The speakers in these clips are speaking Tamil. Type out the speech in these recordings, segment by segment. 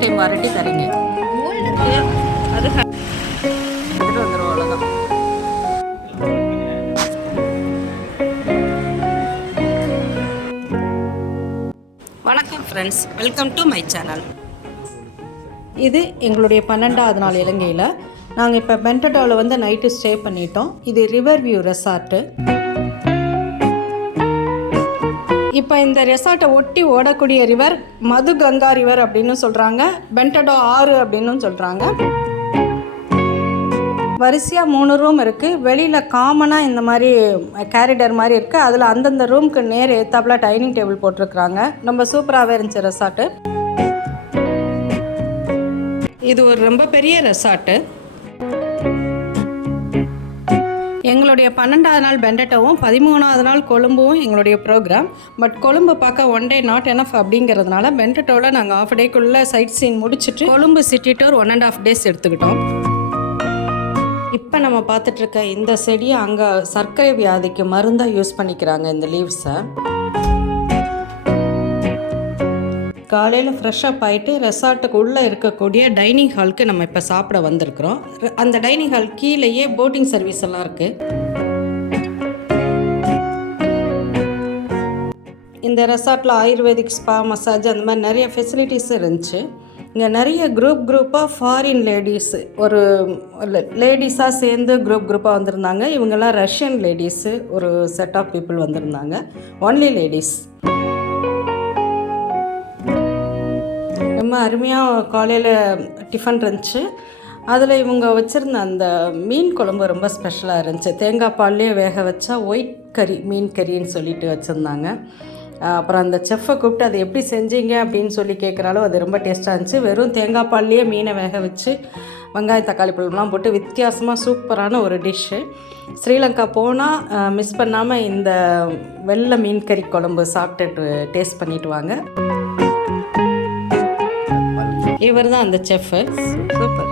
லைஃப் டைம் வாரண்டி தரீங்க. அது வந்துடும், அவ்வளோதான். வணக்கம் friends, welcome to my channel. இது எங்களுடைய 12வது நாள் இலங்கையில். நாங்கள் இப்போ பென்டடோவில் வந்து நைட்டு ஸ்டே பண்ணிட்டோம். இது ரிவர் வியூ ரெசார்ட்டு. இப்போ இந்த ரெசார்ட்டை ஒட்டி ஓடக்கூடிய ரிவர் மது கங்கா ரிவர் அப்படின்னு சொல்கிறாங்க, பென்டடோ ஆறு அப்படின்னு சொல்கிறாங்க. வரிசையாக 3 ரூம் இருக்குது. வெளியில் காமனாக இந்த மாதிரி கேரிடர் மாதிரி இருக்குது. அதில் அந்தந்த ரூமுக்கு நேர் ஏத்தாப்பில் டைனிங் டேபிள் போட்டிருக்கிறாங்க. ரொம்ப சூப்பராகவே இருந்துச்சு ரெசார்ட்டு. இது ஒரு ரொம்ப பெரிய ரெசார்ட்டு. எங்களுடைய 12வது நாள் பென்டடோவும் 13வது நாள் கொழும்பும் எங்களுடைய ப்ரோக்ராம். பட் கொழும்பு பார்க்க 1 டே நாட் எனஃப் அப்படிங்கிறதுனால பென்டடோவில் நாங்கள் ஆஃப் டேக்குள்ளே சைட் சீன் முடிச்சுட்டு கொழும்பு சிட்டி டூர் 1.5 டேஸ் எடுத்துக்கிட்டோம். இப்போ நம்ம பார்த்துட்ருக்க இந்த செடியை அங்கே சர்க்கரை வியாதிக்கு மருந்தாக யூஸ் பண்ணிக்கிறாங்க இந்த லீவ்ஸை. காலையில் ஃப்ரெஷ்ஷப் ஆகிட்டு ரெசார்ட்டுக்கு உள்ளே இருக்கக்கூடிய டைனிங் ஹாலுக்கு நம்ம இப்போ சாப்பிட வந்திருக்கிறோம். அந்த டைனிங் ஹால் கீழேயே போட்டிங் சர்வீஸ் எல்லாம் இருக்குது. இந்த ரெசார்ட்டில் ஆயுர்வேதிக் ஸ்பா, மசாஜ் அந்த மாதிரி நிறைய ஃபெசிலிட்டிஸ் இருந்துச்சு. இங்கே நிறைய குரூப்பாக ஃபாரின் லேடிஸு, ஒரு லேடிஸாக சேர்ந்து குரூப்பாக வந்திருந்தாங்க. இவங்கெல்லாம் ரஷ்யன் லேடிஸு, ஒரு செட் ஆஃப் பீப்புள் வந்திருந்தாங்க. Only ladies. ரொம்ப அருமையாக காலையில் டிஃபன் இருந்துச்சு. அதில் இவங்க வச்சுருந்த அந்த மீன் குழம்பு ரொம்ப ஸ்பெஷலாக இருந்துச்சு. தேங்காய் பால்லேயே வேக வச்சா ஒயிட் கறி, மீன் கறின்னு சொல்லிட்டு வச்சுருந்தாங்க. அப்புறம் அந்த செஃப்பை கூப்பிட்டு அதை எப்படி செஞ்சீங்க அப்படின்னு சொல்லி கேட்குறாலும் அது ரொம்ப டேஸ்ட்டாக இருந்துச்சு. வெறும் தேங்காய் பால்லேயே மீனை வேக வச்சு வெங்காயம் தக்காளி பழம்லாம் போட்டு வித்தியாசமாக சூப்பரான ஒரு டிஷ்ஷு. ஸ்ரீலங்கா போனால் மிஸ் பண்ணாமல் இந்த வெள்ளை மீன் கறி குழம்பு சாப்பிட்டுட்டு டேஸ்ட் பண்ணிட்டு வாங்க. இவர் தான் அந்த செஃப்பு. சூப்பர்.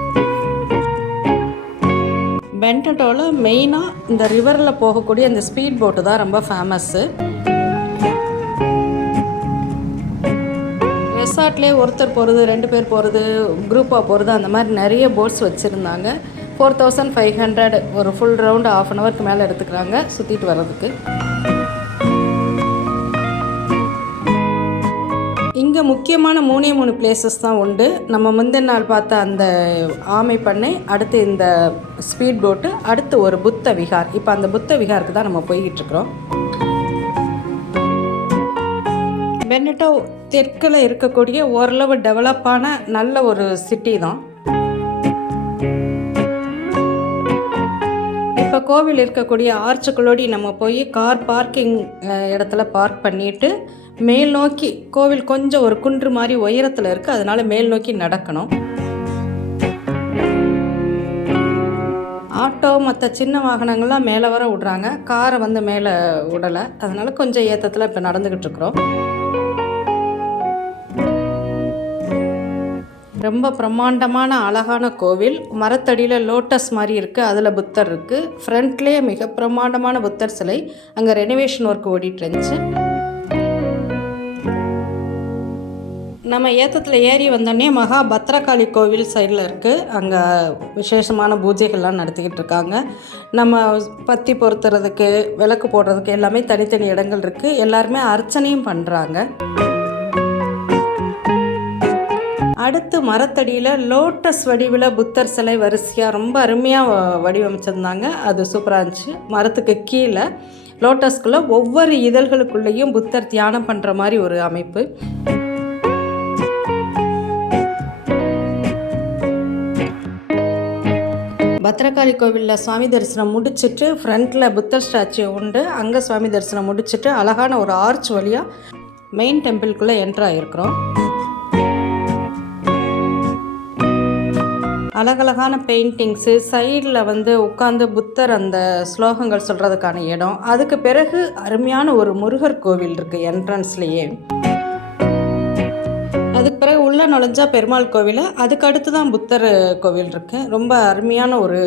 பென்டடோவில் மெயினாக இந்த ரிவரில் போகக்கூடிய அந்த ஸ்பீட் போட்டு தான் ரொம்ப ஃபேமஸ்ஸு. ரெசார்ட்லேயே ஒருத்தர் போகிறது, 2 பேர் போகிறது, குரூப்பாக போகிறது, அந்த மாதிரி நிறைய போட்ஸ் வச்சுருந்தாங்க. 4500 ஒரு ஃபுல் ரவுண்டு 1/2 அன் ஹவருக்கு மேலே எடுத்துக்கிறாங்க சுற்றிட்டு வர்றதுக்கு. இங்கே முக்கியமான 3 பிளேசஸ் தான் உண்டு. நம்ம முந்தின நாள் பார்த்த அந்த ஆமை பண்ணை, அடுத்து இந்த ஸ்பீட் போட்டு, அடுத்து ஒரு புத்த விஹார். இப்போ அந்த புத்த விஹாருக்கு தான் நம்ம போய்கிட்டு இருக்கிறோம். பென்டடோ தெற்கில் இருக்கக்கூடிய ஓரளவு டெவலப்பான நல்ல ஒரு சிட்டி தான். இப்போ கோவில் இருக்கக்கூடிய ஆர்ச்சுக்குள்ளோடி நம்ம போய் கார் பார்க்கிங் இடத்துல பார்க் பண்ணிவிட்டு மேல் நோக்கி, கோவில் கொஞ்சம் ஒரு குன்று மாதிரி உயரத்தில் இருக்குது, அதனால் மேல் நோக்கி நடக்கணும். ஆட்டோ மற்ற சின்ன வாகனங்கள்லாம் மேலே வர விட்றாங்க, காரை வந்து மேலே விடலை. அதனால் கொஞ்சம் ஏற்றத்தில் இப்போ நடந்துக்கிட்டு இருக்கிறோம். ரொம்ப பிரம்மாண்டமான அழகான கோவில். மரத்தடியில் லோட்டஸ் மாதிரி இருக்குது, அதில் புத்தர் இருக்குது. ஃப்ரண்ட்லேயே மிக பிரம்மாண்டமான புத்தர் சிலை. அங்கே ரெனோவேஷன் ஒர்க் ஓடிட்டு இருந்துச்சு. நம்ம ஏற்றத்தில் ஏறி வந்தோடனே மகா பத்ரகாளி கோவில் சைடில் இருக்குது. அங்கே விசேஷமான பூஜைகள்லாம் நடத்திக்கிட்டு இருக்காங்க. நம்ம பத்தி பொருத்துறதுக்கு, விளக்கு போடுறதுக்கு எல்லாமே தனித்தனி இடங்கள் இருக்குது. எல்லாருமே அர்ச்சனையும் பண்ணுறாங்க. அடுத்து மரத்தடியில் லோட்டஸ் வடிவில் புத்தர் சிலை வரிசையாக ரொம்ப அருமையாக வடிவமைச்சிருந்தாங்க. அது சூப்பராக இருந்துச்சு. மரத்துக்கு கீழே லோட்டஸ்குள்ளே ஒவ்வொரு இதழ்களுக்குள்ளேயும் புத்தர் தியானம் பண்ணுற மாதிரி ஒரு அமைப்பு. பத்ரகாளி கோவிலில் சுவாமி தரிசனம் முடிச்சுட்டு ஃப்ரண்ட்டில் புத்தர் ஸ்டாச்சு உண்டு, அங்கே சுவாமி தரிசனம் முடிச்சுட்டு அழகான ஒரு ஆர்ச் வழியாக மெயின் டெம்பிள்குள்ளே என்ட்ரு ஆகிருக்கிறோம். அழகழகான பெயிண்டிங்ஸு, சைடில் வந்து உட்காந்து புத்தர் அந்த ஸ்லோகங்கள் சொல்கிறதுக்கான இடம். அதுக்கு பிறகு அருமையான ஒரு முருகர் கோவில் இருக்குது என்ட்ரன்ஸ்லேயே. அதுக்கு பிறகு உள்ளே நுழைஞ்சா பெருமாள் கோவில், அதுக்கு அடுத்து தான் புத்தர் கோவில் இருக்குது. ரொம்ப அருமையான ஒரு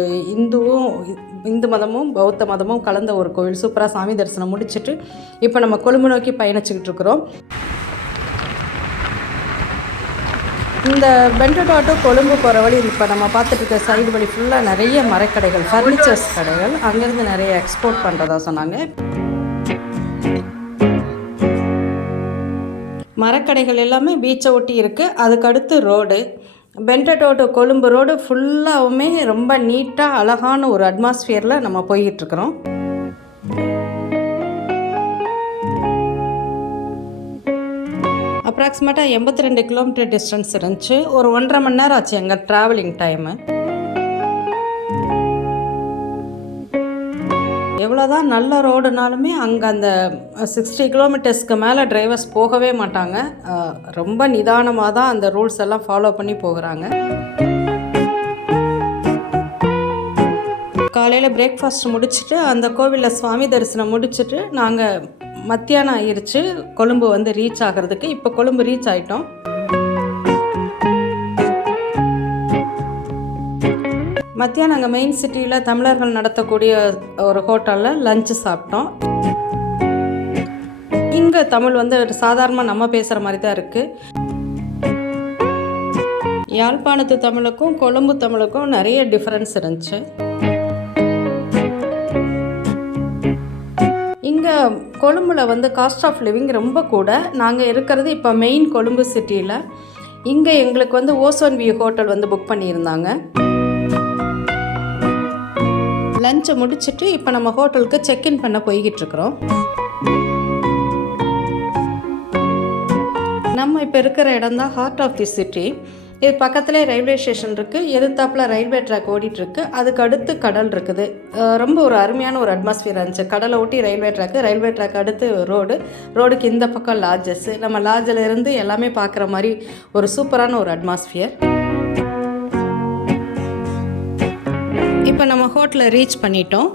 இந்து மதமும் பௌத்த மதமும் கலந்த ஒரு கோவில். சூப்பராக சாமி தரிசனம் முடிச்சுட்டு இப்போ நம்ம கொழும்பு நோக்கி பயணிச்சுக்கிட்டு இருக்கிறோம். இந்த பென்டடோ டு கொழும்பு போகிற வழி இப்போ நம்ம பார்த்துட்டு இருக்க சைடு வழி ஃபுல்லாக நிறைய மரக்கடைகள், ஃபர்னிச்சர்ஸ் கடைகள், அங்கேருந்து நிறைய எக்ஸ்போர்ட் பண்ணுறதா சொன்னாங்க. மரக்கடைகள் எல்லாமே பீச்சை ஒட்டி இருக்குது. அதுக்கடுத்து ரோடு பென்டடோ டு கொழும்பு ரோடு ஃபுல்லாகவுமே ரொம்ப நீட்டாக அழகான ஒரு அட்மாஸ்ஃபியரில் நம்ம போய்கிட்டுருக்குறோம். அப்ராக்சிமேட்டாக 82 கிலோமீட்டர் டிஸ்டன்ஸ் இருந்துச்சு. ஒரு 1.5 மணி நேரம் ஆச்சு எங்கள் ட்ராவலிங் டைமு. எவ்வளோதான் நல்ல ரோடுனாலுமே அங்கே அந்த 60 கிலோமீட்டர்ஸ்க்கு மேலே டிரைவர்ஸ் போகவே மாட்டாங்க. ரொம்ப நிதானமாக தான் அந்த ரூல்ஸ் எல்லாம் ஃபாலோ பண்ணி போகிறாங்க. காலையில் பிரேக்ஃபாஸ்ட் முடிச்சுட்டு அந்த கோவிலில் சுவாமி தரிசனம் முடிச்சுட்டு நாங்கள் மத்தியானம் ஆயிடுச்சு கொழும்பு வந்து ரீச் ஆகிறதுக்கு. இப்போ கொழும்பு ரீச் ஆகிட்டோம். மத்தியானம் அங்கே மெயின் சிட்டியில் தமிழர்கள் நடத்தக்கூடிய ஒரு ஹோட்டலில் லஞ்சு சாப்பிட்டோம். இங்கே தமிழ் வந்து சாதாரணமாக நம்ம பேசுகிற மாதிரி தான் இருக்குது. யாழ்ப்பாணத்து தமிழுக்கும் கொழும்பு தமிழுக்கும் நிறைய டிஃப்ரென்ஸ் இருந்துச்சு. இங்கே கொழும்பில் வந்து காஸ்ட் ஆஃப் லிவிங் ரொம்ப கூட. நாங்கள் இருக்கிறது இப்போ மெயின் கொழும்பு சிட்டியில். இங்கே எங்களுக்கு வந்து ஓசோன் வியூ ஹோட்டல் வந்து புக் பண்ணியிருந்தாங்க. லஞ்சை முடிச்சுட்டு இப்போ நம்ம ஹோட்டலுக்கு செக்இன் பண்ண போய்கிட்டு இருக்கிறோம். நம்ம இப்போ இருக்கிற இடம் தான் ஹார்ட் ஆஃப் தி சிட்டி. இது பக்கத்துலேயே ரயில்வே ஸ்டேஷன் இருக்குது. எதிர்த்தாப்பில் ரயில்வே ட்ராக் ஓடிட்டுருக்கு. அதுக்கு அடுத்து கடல் இருக்குது. ரொம்ப ஒரு அருமையான ஒரு அட்மாஸ்ஃபியர் இருந்துச்சு. கடலை ஒட்டி ரயில்வே ட்ராக் அடுத்து ரோடுக்கு இந்த பக்கம் லாட்ஜஸ்ஸு. நம்ம லாட்ஜில் இருந்து எல்லாமே பார்க்குற மாதிரி ஒரு சூப்பரான ஒரு அட்மாஸ்ஃபியர். இப்போ நம்ம ஹோட்டலை ரீச் பண்ணிட்டோம்.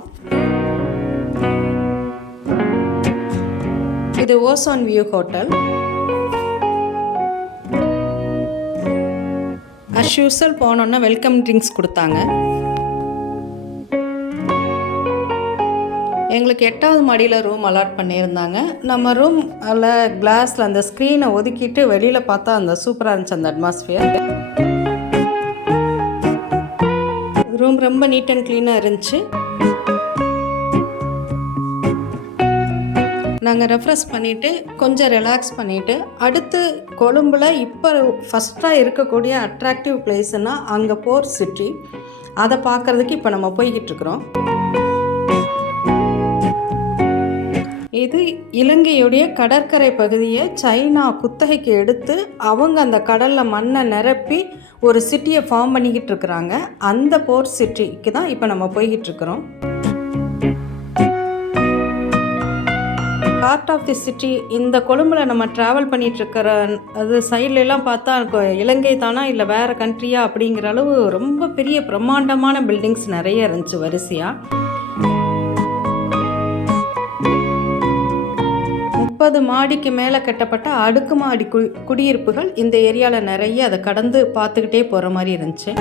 இது ozone view hotel. As usual போனோன்னா வெல்கம் ட்ரிங்க்ஸ் கொடுத்தாங்க. எங்களுக்கு 8வது மாடியில் ரூம் அலாட் பண்ணியிருந்தாங்க. நம்ம ரூம் அதில் கிளாஸில் அந்த ஸ்க்ரீனை ஒதுக்கிட்டு வெளியில் பார்த்தா அந்த சூப்பராக இருந்துச்சு அந்த அட்மாஸ்ஃபியர். ரூம் ரொம்ப நீட் அண்ட் க்ளீனாக இருந்துச்சு. நாங்கள் ரெஃப்ரெஷ் பண்ணிவிட்டு கொஞ்சம் ரிலாக்ஸ் பண்ணிவிட்டு அடுத்து கொழும்பில் இப்போ ஃபஸ்ட்டாக இருக்கக்கூடிய அட்ராக்டிவ் பிளேஸ்னால் அங்கே போர் சிட்டி. அதை பார்க்குறதுக்கு இப்போ நம்ம போய்கிட்டு இருக்கிறோம். இது இலங்கையுடைய கடற்கரை பகுதியை சைனா குத்தகைக்கு எடுத்து அவங்க அந்த கடலில் மண்ணை நிரப்பி ஒரு சிட்டியை ஃபார்ம் பண்ணிக்கிட்டு இருக்கிறாங்க. அந்த போர் சிட்டிக்கு தான் இப்போ நம்ம போய்கிட்டு இருக்கிறோம். ஹார்ட் ஆஃப் தி சிட்டி இந்த கொழும்பில் நம்ம ட்ராவல் பண்ணிகிட்ருக்கிற அது சைட்லலாம் பார்த்தா இலங்கை தானா இல்லை வேறு கண்ட்ரியா அப்படிங்கிற அளவு ரொம்ப பெரிய பிரம்மாண்டமான பில்டிங்ஸ் நிறைய இருந்துச்சு வரிசையாக. 30 மாடிக்கு மேலே கட்டப்பட்ட அடுக்குமாடி குடியிருப்புகள் இந்த ஏரியாவில் நிறைய அதை கடந்து பார்த்துக்கிட்டே போகிற மாதிரி இருந்துச்சு.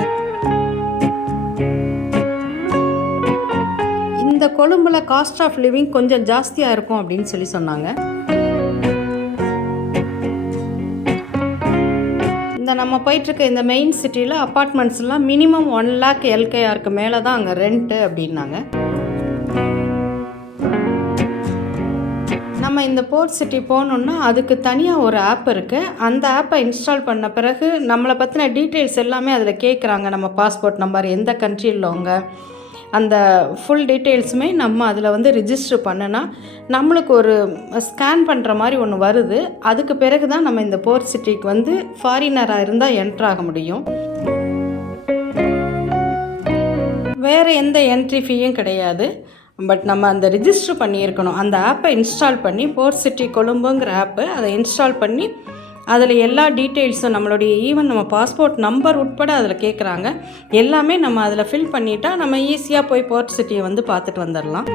இந்த கொழும்பில் காஸ்ட் ஆஃப் லிவிங் கொஞ்சம் ஜாஸ்தியாக இருக்கும் அப்படின்னு சொல்லி சொன்னாங்க. இந்த நம்ம போயிட்டுருக்க இந்த மெயின் சிட்டியில் அப்பார்ட்மெண்ட்ஸ்லாம் மினிமம் 1 lakh LKRக்கு மேலே தான் அங்கே ரெண்ட்டு அப்படின்னாங்க. நம்ம இந்த போர்ட் சிட்டி போகணுன்னா அதுக்கு தனியாக ஒரு ஆப் இருக்குது. அந்த ஆப்பை இன்ஸ்டால் பண்ண பிறகு நம்மளை பற்றின டீட்டெயில்ஸ் எல்லாமே அதில் கேட்குறாங்க. நம்ம பாஸ்போர்ட் நம்பர், எந்த கண்ட்ரியில் உள்ளவங்க, அந்த ஃபுல் டீட்டெயில்ஸுமே நம்ம அதில் வந்து ரிஜிஸ்டர் பண்ணுனா நம்மளுக்கு ஒரு ஸ்கேன் பண்ணுற மாதிரி ஒன்று வருது. அதுக்கு பிறகு தான் நம்ம இந்த போர்ட் சிட்டிக்கு வந்து ஃபாரினராக இருந்தால் என்ட்ரு ஆக முடியும். வேறு எந்த என்ட்ரி ஃபீயும் கிடையாது. பட் நம்ம அந்த ரிஜிஸ்டர் பண்ணியிருக்கணும். அந்த ஆப்பை இன்ஸ்டால் பண்ணி போர்ட் சிட்டி கொழும்புங்கிற ஆப்பு அதை இன்ஸ்டால் பண்ணி அதில் எல்லா டீட்டெயில்ஸும் நம்மளுடைய ஈவன் நம்ம பாஸ்போர்ட் நம்பர் உட்பட அதில் கேட்குறாங்க. எல்லாமே நம்ம அதில் ஃபில் பண்ணிட்டா நம்ம ஈஸியாக போய் போர்ட் சிட்டியை வந்து பார்த்துட்டு வந்துடலாம்.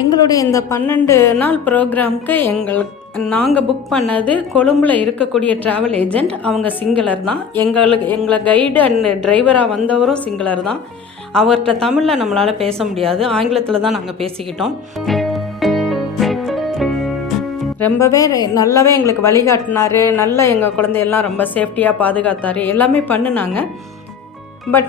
எங்களுடைய இந்த 12 நாள் ப்ரோக்ராமுக்கு நாங்கள் புக் பண்ணது கொழும்பில் இருக்கக்கூடிய ட்ராவல் ஏஜெண்ட். அவங்க சிங்களர் தான். எங்களை கைடு அண்ட் டிரைவராக வந்தவரும் சிங்களர் தான். அவர்கிட்ட தமிழில் நம்மளால் பேச முடியாது, ஆங்கிலத்தில் தான் நாங்கள் பேசிக்கிட்டோம். ரொம்பவே நல்லாவே எங்களுக்கு வழிகாட்டினார். நல்லா எங்கள் குழந்தையெல்லாம் ரொம்ப சேஃப்டியாக பாதுகாத்தார். எல்லாமே பண்ணினாங்க. பட்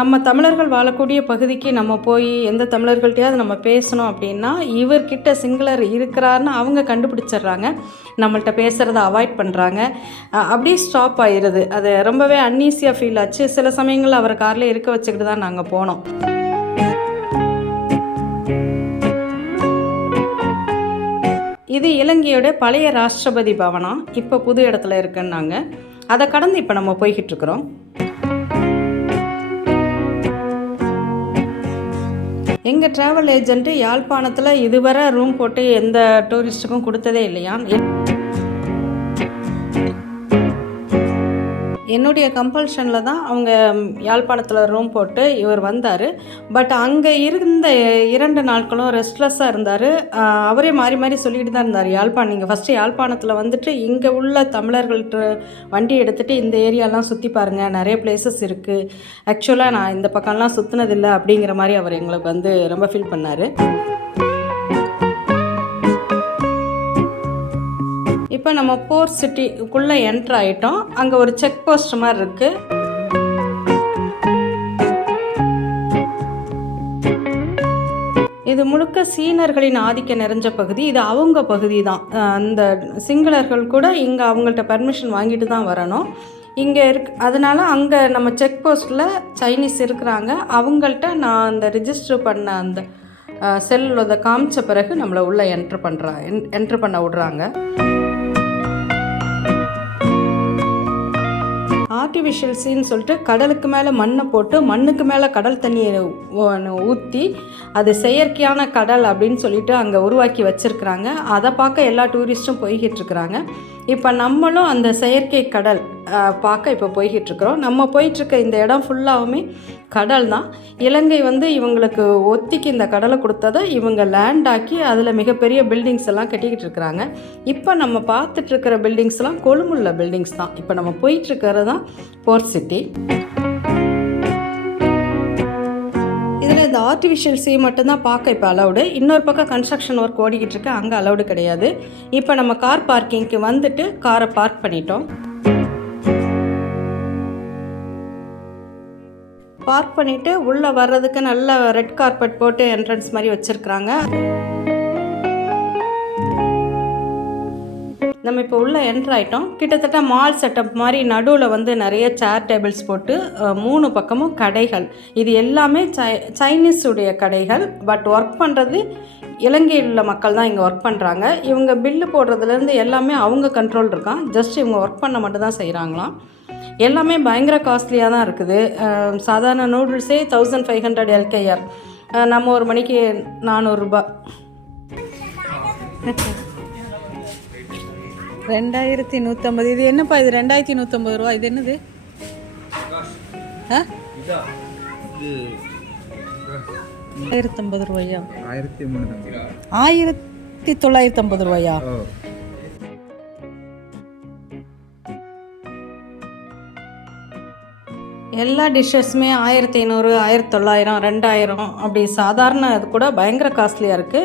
நம்ம தமிழர்கள் வாழக்கூடிய பகுதிக்கு நம்ம போய் எந்த தமிழர்கள்ட்டையாவது நம்ம பேசணும் அப்படின்னா, இவர்கிட்ட சிங்களர் இருக்கிறாருன்னு அவங்க கண்டுபிடிச்சிடுறாங்க. நம்மள்ட்ட பேசுகிறத அவாய்ட் பண்ணுறாங்க. அப்படியே ஸ்டாப் ஆயிடுது. அது ரொம்பவே அன்ஈஸியாக ஃபீல் ஆச்சு. சில சமயங்களில் அவரை காரில் இருக்க வச்சுக்கிட்டு தான் நாங்கள் போனோம். இது இலங்கையோட பழைய ராஷ்டிரபதி பவனம். இப்போ புது இடத்துல இருக்குன்னாங்க. அதை கடந்து இப்போ நம்ம போய்கிட்டு இருக்கிறோம். எங்கள் ட்ராவல் ஏஜென்ட்டு யாழ்ப்பாணத்தில் இதுவரை ரூம் போட்டு எந்த டூரிஸ்ட்டுக்கும் கொடுத்ததே இல்லையா. என்னுடைய கம்பல்ஷனில் தான் அவங்க யாழ்ப்பாணத்தில் ரூம் போட்டு இவர் வந்தார். பட் அங்கே இருந்த 2 நாட்களும் ரெஸ்ட்லெஸ்ஸாக இருந்தார். அவரே மாறி மாறி சொல்லிட்டு தான் இருந்தார், நீங்கள் ஃபஸ்ட்டு யாழ்ப்பாணத்தில் வந்துட்டு இங்கே உள்ள தமிழர்கள்ட்ட வண்டி எடுத்துகிட்டு இந்த ஏரியாலாம் சுற்றி பாருங்கள், நிறைய பிளேசஸ் இருக்குது. ஆக்சுவலாக நான் இந்த பக்கம்லாம் சுற்றினதில்லை அப்படிங்கிற மாதிரி அவர் எங்களுக்கு வந்து ரொம்ப ஃபீல் பண்ணார். இப்போ நம்ம போர்ட் சிட்டிக்குள்ளே என்ட்ரு ஆகிட்டோம். அங்கே ஒரு செக் போஸ்ட் மாதிரி இருக்குது. இது முழுக்க சீனர்களின் ஆதிக்கம் நிறைஞ்ச பகுதி. இது அவங்க பகுதி தான். அந்த சிங்களர்கள் கூட இங்கே அவங்கள்ட்ட பர்மிஷன் வாங்கிட்டு தான் வரணும். இங்கே அதனால் அங்கே நம்ம செக் போஸ்ட்டில் சைனீஸ் இருக்கிறாங்க. அவங்கள்ட்ட நான் அந்த ரிஜிஸ்டர் பண்ண அந்த செல்லுள்ளதை காமிச்ச பிறகு நம்மளை உள்ளே என்ட்ரு பண்ண விடுறாங்க. ஆர்டிஃபிஷியல் சீன்னு சொல்லிட்டு கடலுக்கு மேலே மண்ணை போட்டு மண்ணுக்கு மேலே கடல் தண்ணியை ஊற்றி அது செயற்கையான கடல் அப்படின்னு சொல்லிட்டு அங்கே உருவாக்கி வச்சுருக்குறாங்க. அதை பார்க்க எல்லா டூரிஸ்ட்டும் போய்கிட்டு இருக்கிறாங்க. இப்போ நம்மளும் அந்த செயற்கை கடல் பார்க்க இப்போ போய்கிட்டுருக்குறோம். நம்ம போயிட்டுருக்க இந்த இடம் ஃபுல்லாகவுமே கடல் தான். இலங்கை வந்து இவங்களுக்கு ஒத்திக்கு இந்த கடலை கொடுத்ததை இவங்க லேண்ட் ஆக்கி அதில் மிகப்பெரிய பில்டிங்ஸ் எல்லாம் கட்டிக்கிட்டு இருக்கிறாங்க. இப்போ நம்ம பார்த்துட்ருக்கிற பில்டிங்ஸ்லாம் கொழும்புள்ள பில்டிங்ஸ் தான். இப்போ நம்ம போயிட்டுருக்கிறது தான் போர்ட் சிட்டி. இதில் இந்த ஆர்டிஃபிஷியல் சீ மட்டும்தான் பார்க்க இப்போ அலவுடு. இன்னொரு பக்கம் கன்ஸ்ட்ரக்ஷன் ஒர்க் ஓடிக்கிட்டு இருக்கு, அங்கே அலவுடு கிடையாது. இப்போ நம்ம கார் பார்க்கிங்க்கு வந்துட்டு காரை பார்க் பண்ணிட்டோம். பார்க் பண்ணிவிட்டு உள்ளே வர்றதுக்கு நல்ல ரெட் கார்பெட் போட்டு என்ட்ரன்ஸ் மாதிரி வச்சுருக்குறாங்க. நம்ம இப்போ உள்ளே என்ட்ரு ஆகிட்டோம். கிட்டத்தட்ட மால் செட்டப் மாதிரி நடுவில் வந்து நிறைய சேர் டேபிள்ஸ் போட்டு 3 பக்கமும் கடைகள். இது எல்லாமே சைனீஸுடைய கடைகள். பட் ஒர்க் பண்ணுறது இலங்கையில் உள்ள மக்கள் தான் இங்கே ஒர்க் பண்ணுறாங்க. இவங்க பில்லு போடுறதுலேருந்து எல்லாமே அவங்க கண்ட்ரோல் இருக்கான். ஜஸ்ட் இவங்க ஒர்க் பண்ண மட்டும் தான் செய்கிறாங்களாம். எல்லாமே பயங்கர காஸ்ட்லியாக தான் இருக்குது. சாதாரண நூடுல்ஸே 1500 LKR. நம்ம ஒரு மணிக்கு 400 ரூபா. 2150. இது என்னப்பா இது? 2150 ரூபா. இது என்னது? 1050 ரூபாயா? 1950 ரூபாயா? எல்லா டிஷ்ஷஸுமே 1500, 1900, 2000 அப்படி சாதாரண இது கூட பயங்கர காஸ்ட்லியாக இருக்குது.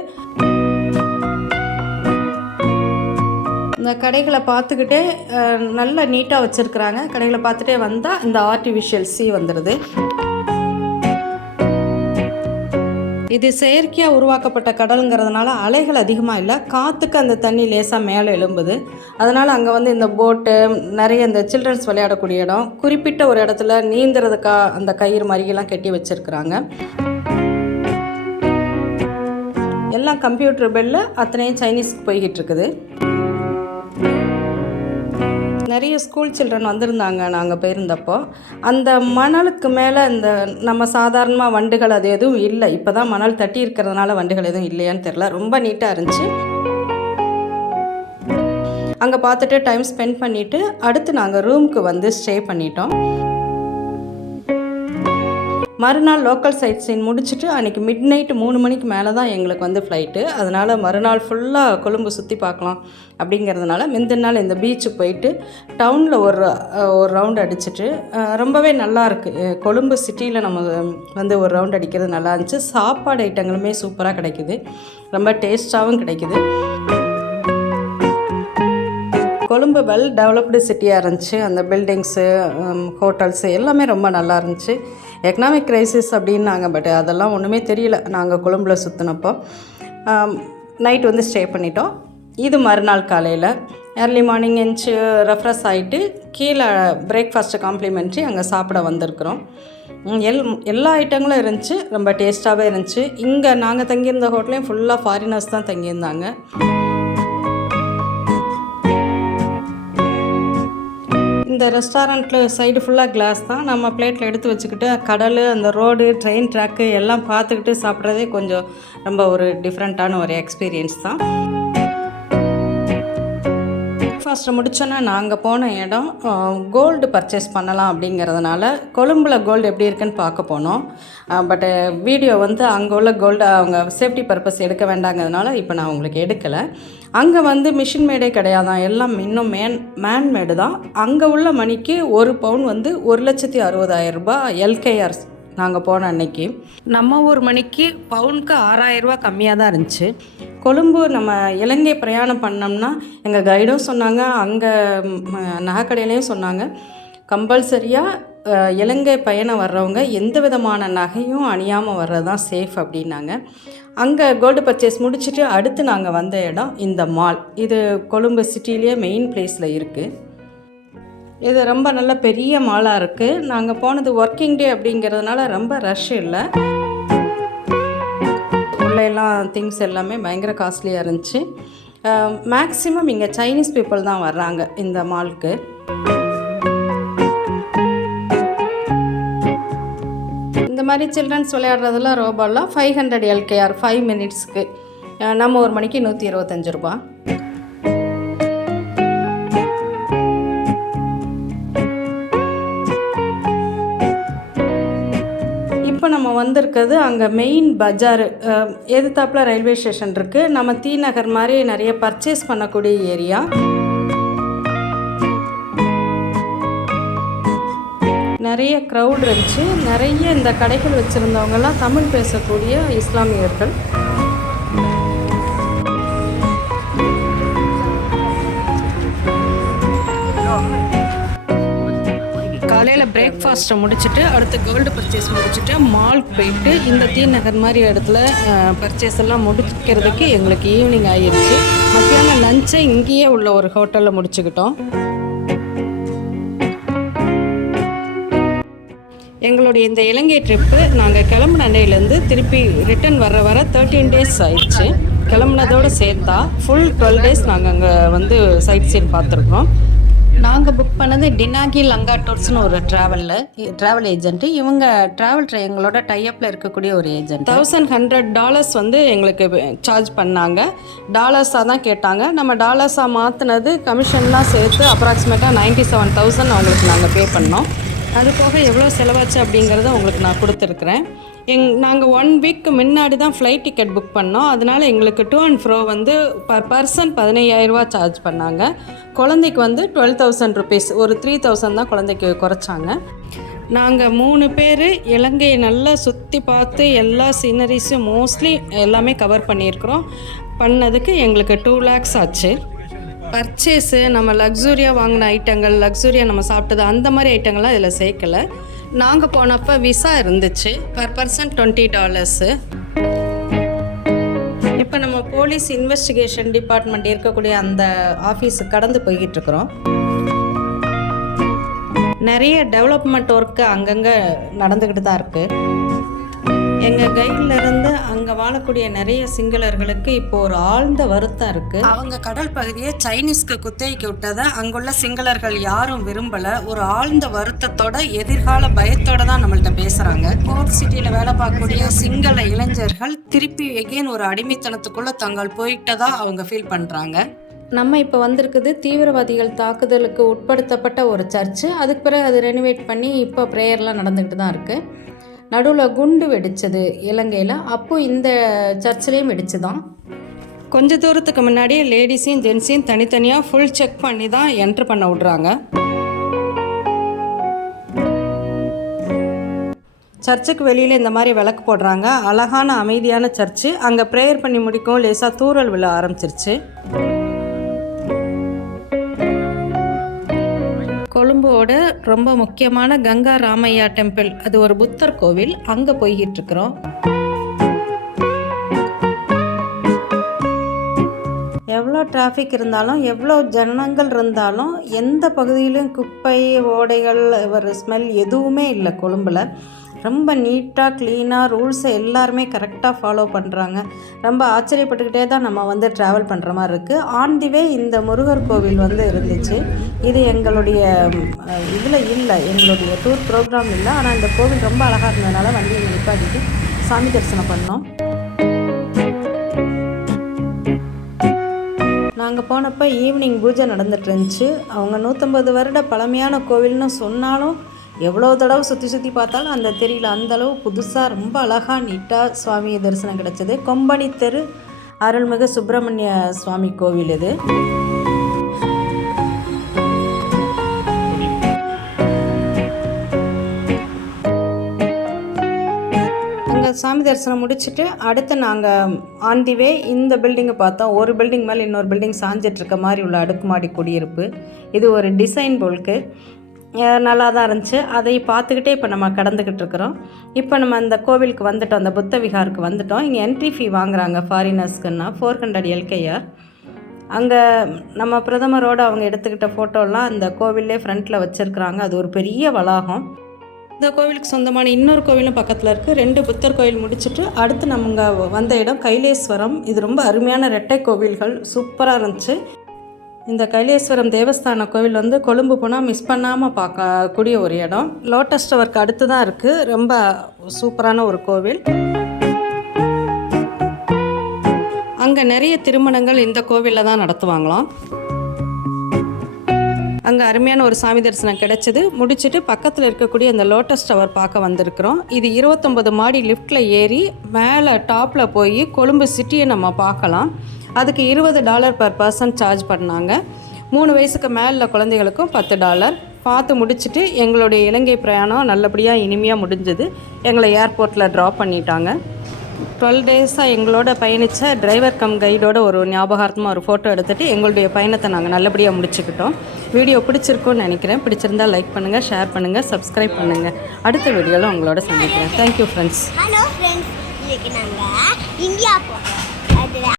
இந்த கடைகளை பார்த்துக்கிட்டே நல்லா நீட்டாக வச்சுருக்குறாங்க. கடைகளை பார்த்துட்டே வந்தால் இந்த ஆர்டிஃபிஷியல் சீ வந்துடுது. இது செயற்கையாக உருவாக்கப்பட்ட கடலுங்கிறதுனால அலைகள் அதிகமாக இல்லை. காற்றுக்கு அந்த தண்ணி லேசாக மேலே எழும்புது. அதனால் அங்கே வந்து இந்த போட்டு நிறைய இந்த சில்ட்ரன்ஸ் விளையாடக்கூடிய இடம், குறிப்பிட்ட ஒரு இடத்துல நீந்துறதுக்காக அந்த கயிறு மாதிரிலாம் கட்டி வச்சுருக்குறாங்க. எல்லாம் கம்ப்யூட்டர் பெல்லு, அத்தனையும் சைனீஸ்க்கு போய்கிட்டு இருக்குது. நிறைய ஸ்கூல் சில்ட்ரன் வந்திருந்தாங்க நாங்கள் போயிருந்தப்போ. அந்த மணலுக்கு மேலே இந்த நம்ம சாதாரணமாக வண்டுகள் அது எதுவும் இல்லை. இப்போ தான் மணல் தட்டி இருக்கிறதுனால வண்டுகள் எதுவும் இல்லையான்னு தெரில. ரொம்ப நீட்டாக இருந்துச்சு. அங்கே பார்த்துட்டு டைம் ஸ்பெண்ட் பண்ணிவிட்டு அடுத்து நாங்கள் ரூமுக்கு வந்து ஸ்டே பண்ணிட்டோம். மறுநாள் லோக்கல் சைட் சீன் முடிச்சுட்டு அன்றைக்கி மிட் நைட்டு 3 மணிக்கு மேலே தான் எங்களுக்கு வந்து ஃப்ளைட்டு. அதனால் மறுநாள் ஃபுல்லாக கொழும்பு சுற்றி பார்க்கலாம் அப்படிங்கிறதுனால முந்தின நாள் இந்த பீச்சுக்கு போயிட்டு டவுனில் ஒரு ரவுண்ட் அடிச்சுட்டு ரொம்பவே நல்லாயிருக்கு. கொழும்பு சிட்டியில் நம்ம வந்து ஒரு ரவுண்ட் அடிக்கிறது நல்லா இருந்துச்சு. சாப்பாடு ஐட்டங்களுமே சூப்பராக கிடைக்குது, ரொம்ப டேஸ்ட்டாகவும் கிடைக்குது. கொழும்பு வெல் டெவலப்டு சிட்டியாக இருந்துச்சு. அந்த பில்டிங்ஸு, ஹோட்டல்ஸு எல்லாமே ரொம்ப நல்லா இருந்துச்சு. எக்கனாமிக் க்ரைசிஸ் அப்படின்னாங்க, பட் அதெல்லாம் ஒன்றுமே தெரியல. நாங்கள் கொழும்பில் சுற்றினப்போ நைட் வந்து ஸ்டே பண்ணிட்டோம். இது மறுநாள் காலையில் ஏர்லி மார்னிங் எந்திச்சு ரெஃப்ரெஷ் ஆகிட்டு கீழே பிரேக்ஃபாஸ்ட்டு காம்ப்ளிமெண்ட்ரி அங்கே சாப்பிட வந்திருக்கிறோம். எல்லா ஐட்டங்களும் இருந்துச்சு, ரொம்ப டேஸ்ட்டாகவே இருந்துச்சு. இங்கே நாங்கள் தங்கியிருந்த ஹோட்டலையும் ஃபுல்லாக ஃபாரினர்ஸ் தான் தங்கியிருந்தாங்க. இந்த ரெஸ்டாரண்ட்டில் சைடு ஃபுல்லாக கிளாஸ் தான். நம்ம பிளேட்டில் எடுத்து வச்சுக்கிட்டு கடல், அந்த ரோடு, ட்ரெயின் ட்ராக்கு எல்லாம் பார்த்துக்கிட்டு சாப்பிட்றதே கொஞ்சம் ரொம்ப ஒரு டிஃப்ரெண்ட்டான ஒரு எக்ஸ்பீரியன்ஸ் தான். பிரேக்ஃபாஸ்ட்டை முடிச்சோன்னா நாங்கள் போன இடம் கோல்டு பர்ச்சேஸ் பண்ணலாம் அப்படிங்கிறதுனால கொழும்பில் கோல்டு எப்படி இருக்குன்னு பார்க்க போனோம். பட்டு வீடியோ வந்து அங்கே உள்ள கோல்டு அவங்க சேஃப்டி பர்பஸ் எடுக்க வேண்டாங்கிறதுனால இப்போ நான் உங்களுக்கு எடுக்கலை. அங்கே வந்து மிஷின் மேடே கிடையாதான், எல்லாம் இன்னும் மேன்மேடு தான். அங்கே உள்ள மணிக்கு ஒரு பவுன் வந்து 1,60,000 ரூபாய் எல்கேஆர். நாங்கள் போன அன்னைக்கு நம்ம ஊர் மணிக்கு பவுனுக்கு 6,000 ரூபா கம்மியாக தான் இருந்துச்சு. கொழும்பு நம்ம இலங்கை பிரயாணம் பண்ணோம்னா எங்கள் கைடும் சொன்னாங்க, அங்கே நகைக்கடையிலையும் சொன்னாங்க, கம்பல்சரியாக இலங்கை பயணம் வர்றவங்க எந்த விதமான நகையும் அணியாமல் வர்றது தான் சேஃப் அப்படின்னாங்க. அங்கே கோல்டு பர்ச்சேஸ் முடிச்சுட்டு அடுத்து நாங்கள் வந்த இடம் இந்த மால். இது கொழும்பு சிட்டிலேயே மெயின் பிளேஸில் இருக்குது. இது ரொம்ப நல்ல பெரிய மாலாக இருக்குது. நாங்கள் போனது ஒர்க்கிங் டே அப்படிங்கிறதுனால ரொம்ப ரஷ் இல்லை. உள்ளெல்லாம் திங்ஸ் எல்லாமே பயங்கர காஸ்ட்லியாக இருந்துச்சு. மேக்ஸிமம் இங்கே சைனீஸ் பீப்புள் தான் வர்றாங்க இந்த மாலுக்கு. இந்த மாதிரி சில்ட்ரன்ஸ் விளையாடுறதெல்லாம் ரோபாலாம் 500 LKR 5 மினிட்ஸ்க்கு. நம்ம ஒரு மணிக்கு 125 ரூபா. இப்போ நம்ம வந்திருக்கிறது அங்கே மெயின் பஜார் எதிர்த்தாப்புல ரயில்வே ஸ்டேஷன் இருக்குது. நம்ம தி நகர் மாதிரி நிறைய பர்ச்சேஸ் பண்ணக்கூடிய ஏரியா. நிறைய க்ரௌட் இருந்துச்சு. நிறைய இந்த கடைகள் வச்சுருந்தவங்கெல்லாம் தமிழ் பேசக்கூடிய இஸ்லாமியர்கள். காலையில் பிரேக்ஃபாஸ்ட்டை முடிச்சுட்டு அடுத்து கோல்டு பர்ச்சேஸ் முடிச்சுட்டு மால் போயிட்டு இந்த தி நகர் மாதிரி இடத்துல பர்ச்சேஸ் எல்லாம் முடிக்கிறதுக்கு எங்களுக்கு ஈவினிங் ஆகிடுச்சு. மத்தியானம் லஞ்சை இங்கேயே உள்ள ஒரு ஹோட்டலில் முடிச்சுக்கிட்டோம். எங்களுடைய இந்த இலங்கை ட்ரிப்பு நாங்கள் கிளம்புன அன்னையிலேருந்து திருப்பி ரிட்டன் வர 13 டேஸ் ஆயிடுச்சு. கிளம்புனதோடு சேர்த்தா ஃபுல் 12 டேஸ் நாங்கள் அங்கே வந்து சைட் சீன் பார்த்துருக்கோம். நாங்கள் புக் பண்ணது டினாகி லங்கா டூர்ஸ்னு ஒரு ட்ராவல் ஏஜென்ட்டு. இவங்க எங்களோட டைப்பில் இருக்கக்கூடிய ஒரு ஏஜென்ட். $1,100 வந்து எங்களுக்கு சார்ஜ் பண்ணாங்க. டாலர்ஸாக தான் கேட்டாங்க. நம்ம டாலர்ஸாக மாற்றினது கமிஷன்லாம் சேர்த்து அப்ராக்சிமேட்டாக 97,000 அவங்களுக்கு நாங்கள் பே பண்ணோம். அது போக எவ்வளோ செலவாச்சு அப்படிங்கிறத உங்களுக்கு நான் கொடுத்துருக்குறேன். நாங்கள் 1 வீக்கு முன்னாடி தான் ஃப்ளைட் டிக்கெட் புக் பண்ணோம். அதனால் எங்களுக்கு டூ அண்ட் ஃப்ரோ வந்து பர் பர்சன் 15,000 ரூபா சார்ஜ் பண்ணாங்க. குழந்தைக்கு வந்து 12,000 ருபீஸ், ஒரு 3,000 தான் குழந்தைக்கு குறைச்சாங்க. நாங்கள் 3 பேர் இலங்கையை நல்லா சுற்றி பார்த்து எல்லா சீனரிஸும் மோஸ்ட்லி எல்லாமே கவர் பண்ணியிருக்கிறோம். பண்ணதுக்கு எங்களுக்கு 2 lakhs ஆச்சு. பர்ச்சேஸு நம்ம லக்ஸூரியாக வாங்கின ஐட்டங்கள், லக்ஸூரியாக நம்ம சாப்பிட்டது அந்த மாதிரி ஐட்டங்கள்லாம் இதில் சேர்க்கலை. நாங்கள் போனப்போ விசா இருந்துச்சு. Per person $20. இப்போ நம்ம போலீஸ் இன்வெஸ்டிகேஷன் டிபார்ட்மெண்ட் இருக்கக்கூடிய அந்த ஆஃபீஸுக்கு கடந்து போய்கிட்டு இருக்கிறோம். நிறைய டெவலப்மெண்ட் ஒர்க்கு அங்கங்கே நடந்துக்கிட்டு தான் இருக்குது. எங்கள் கையிலிருந்து அங்கே வாழக்கூடிய நிறைய சிங்களர்களுக்கு இப்போ ஒரு ஆழ்ந்த வருத்தம் இருக்குது. அவங்க கடல் பகுதியை சைனீஸ்க்கு குத்தகைக்கு விட்டதை அங்குள்ள சிங்களர்கள் யாரும் விரும்பலை. ஒரு ஆழ்ந்த வருத்தத்தோட, எதிர்கால பயத்தோட தான் நம்மள்கிட்ட பேசுகிறாங்க. போர்ட் சிட்டியில் வேலை பார்க்கக்கூடிய சிங்கள இளைஞர்கள் திருப்பி எகெயின் ஒரு அடிமைத்தனத்துக்குள்ளே தங்கள் போயிட்டதா அவங்க ஃபீல் பண்ணுறாங்க. நம்ம இப்போ வந்திருக்குது தீவிரவாதிகள் தாக்குதலுக்கு உட்படுத்தப்பட்ட ஒரு சர்ச்சு. அதுக்கு பிறகு அது ரெனிவேட் பண்ணி இப்போ ப்ரேயர்லாம் நடந்துக்கிட்டு தான் இருக்குது. நடுவில் குண்டு வெடித்தது இலங்கையில். அப்போது இந்த சர்ச்சிலையும் வெடிச்சு தான். கொஞ்சம் தூரத்துக்கு முன்னாடியே லேடிஸையும் ஜென்ஸையும் தனித்தனியாக ஃபுல் செக் பண்ணி தான் என்ட்ரு பண்ண விட்றாங்க. சர்ச்சுக்கு வெளியில் இந்த மாதிரி விளக்கு போடுறாங்க. அழகான அமைதியான சர்ச்சு. அங்கே ப்ரேயர் பண்ணி முடிக்கவும் லேசாக தூறல் விழ ஆரம்பிச்சிருச்சு. கொழும்போட ரொம்ப முக்கியமான கங்கா ராமையா டெம்பிள், அது ஒரு புத்தர் கோவில், அங்கே போய்கிட்டு இருக்கிறோம். எவ்வளோ டிராஃபிக் இருந்தாலும், எவ்வளோ ஜனங்கள் இருந்தாலும், எந்த பகுதியிலும் குப்பை, ஓடைகள், ஒரு ஸ்மெல் எதுவுமே இல்லை கொழும்பில். ரொம்ப நீட்டாக க்ளீனாக ரூல்ஸை எல்லாருமே கரெக்டாக ஃபாலோ பண்ணுறாங்க. ரொம்ப ஆச்சரியப்பட்டுக்கிட்டே தான் நம்ம ட்ராவல் பண்ணுற மாதிரி இருக்குது. ஆன் தி வே இந்த முருகர் கோவில் இருந்துச்சு. இது எங்களுடைய இதில் இல்லை, எங்களுடைய டூர் ப்ரோக்ராம் இல்லை. ஆனால் இந்த கோவில் ரொம்ப அழகாக இருந்ததுனால வண்டியை நிப்பாட்டிட்டு சாமி தரிசனம் பண்ணோம். நாங்கள் போனப்போ ஈவினிங் பூஜை நடந்துட்டு இருந்துச்சு. அவங்க 150 வருட பழமையான கோவில்னு சொன்னாலும் எவ்வளோ தடவை சுற்றி பார்த்தாலும் அந்த தெரியல. அந்தளவு புதுசாக ரொம்ப அழகாக நீட்டாக சுவாமி தரிசனம் கிடச்சிது. கொம்பனி தெரு அருள்மிகு சுப்பிரமணிய சுவாமி கோவில் இது. சாமி தரிசனம் முடிச்சுட்டு அடுத்து நாங்கள் ஆன் தி வே இந்த பில்டிங்கை பார்த்தோம். ஒரு பில்டிங் மேலே இன்னொரு பில்டிங் சாஞ்சிட்ருக்க மாதிரி உள்ள அடுக்குமாடி குடியிருப்பு. இது ஒரு டிசைன் போல்க்கு நல்லா தான் இருந்துச்சு. அதை பார்த்துக்கிட்டே இப்போ நம்ம கடந்துக்கிட்டு இருக்கிறோம். இப்போ நம்ம அந்த கோவிலுக்கு வந்துட்டோம், அந்த புத்த விகாருக்கு வந்துட்டோம். இங்கே என்ட்ரி ஃபீ வாங்குகிறாங்க ஃபாரினர்ஸ்க்குன்னா 400 LKR. அங்கே நம்ம பிரதமரோடு அவங்க எடுத்துக்கிட்ட ஃபோட்டோலாம் அந்த கோவிலே ஃப்ரண்ட்டில் வச்சுருக்குறாங்க. அது ஒரு பெரிய வளாகம். இந்த கோவிலுக்கு சொந்தமான இன்னொரு கோவிலும் பக்கத்தில் இருக்குது. 2 புத்தர் கோவில் முடிச்சுட்டு அடுத்து நம்ம வந்த இடம் கைலேஸ்வரம். இது ரொம்ப அருமையான ரெட்டை கோவில்கள், சூப்பராக இருந்துச்சு. இந்த கைலேஸ்வரம் தேவஸ்தான கோவில் கொழும்பு போனால் மிஸ் பண்ணாமல் பார்க்கக்கூடிய ஒரு இடம். லோட்டஸ் டவருக்கு அடுத்து தான் இருக்குது. ரொம்ப சூப்பரான ஒரு கோவில். அங்கே நிறைய திருமணங்கள் இந்த கோவிலில் தான் நடத்துவாங்களாம். அங்கே அருமையான ஒரு சாமி தரிசனம் கிடச்சிது. முடிச்சுட்டு பக்கத்தில் இருக்கக்கூடிய அந்த லோட்டஸ் டவர் பார்க்க வந்திருக்கிறோம். இது 29 மாடி லிஃப்ட்டில் ஏறி மேலே டாப்பில் போய் கொழும்பு சிட்டியை நம்ம பார்க்கலாம். அதுக்கு $20 per person சார்ஜ் பண்ணாங்க. 3 வயசுக்கு மேலே குழந்தைகளுக்கும் $10. பார்த்து முடிச்சுட்டு எங்களுடைய இலங்கை பிரயாணம் நல்லபடியாக இனிமையாக முடிஞ்சது. எங்களை ஏர்போர்ட்டில் ட்ராப் பண்ணிட்டாங்க. 12 டேஸாக எங்களோட பயணித்த டிரைவர் கம் கைடோட ஒரு ஞாபகார்த்தமாக ஒரு ஃபோட்டோ எடுத்துகிட்டு எங்களுடைய பயணத்தை நாங்கள் நல்லபடியாக முடிச்சுக்கிட்டோம். வீடியோ பிடிச்சிருக்குன்னு நினைக்கிறேன். பிடிச்சிருந்தால் லைக் பண்ணுங்கள், ஷேர் பண்ணுங்கள், சப்ஸ்கிரைப் பண்ணுங்கள். அடுத்த வீடியோவில் உங்களோட சந்திக்கிறேன். Thank you friends. ஹலோ ஃப்ரெண்ட்ஸ், இன்றைக்கி நாங்கள் இந்தியா போகிறோம்.